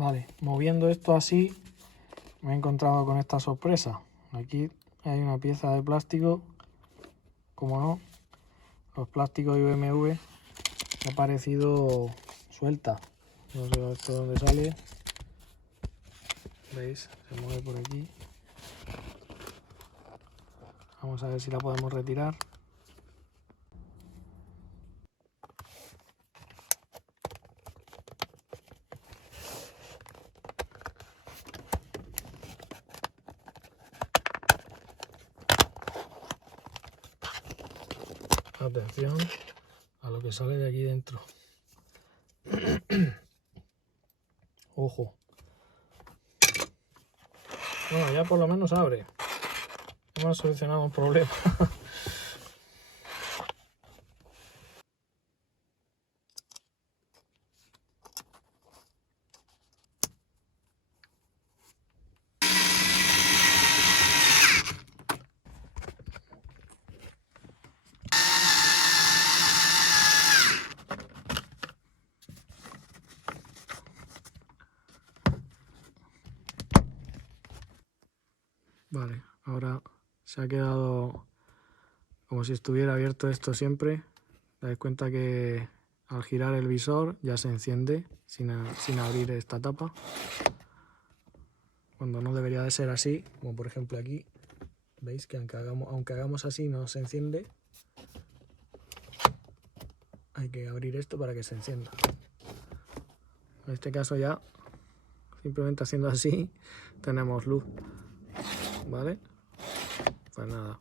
Vale, moviendo esto así me he encontrado con esta sorpresa. Aquí hay una pieza de plástico, como no, los plásticos de BMW me ha parecido suelta. No sé esto dónde sale. ¿Veis? Se mueve por aquí. Vamos a ver si la podemos retirar. Atención a lo que sale de aquí dentro. Ojo. Bueno, ya por lo menos abre. Hemos solucionado un problema. Vale, ahora se ha quedado como si estuviera abierto esto siempre. Dais cuenta que al girar el visor ya se enciende sin abrir esta tapa. Cuando no debería de ser así, como por ejemplo aquí. Veis que aunque hagamos así no se enciende. Hay que abrir esto para que se encienda. En este caso ya, simplemente haciendo así, tenemos luz. ¿Vale? Pues nada.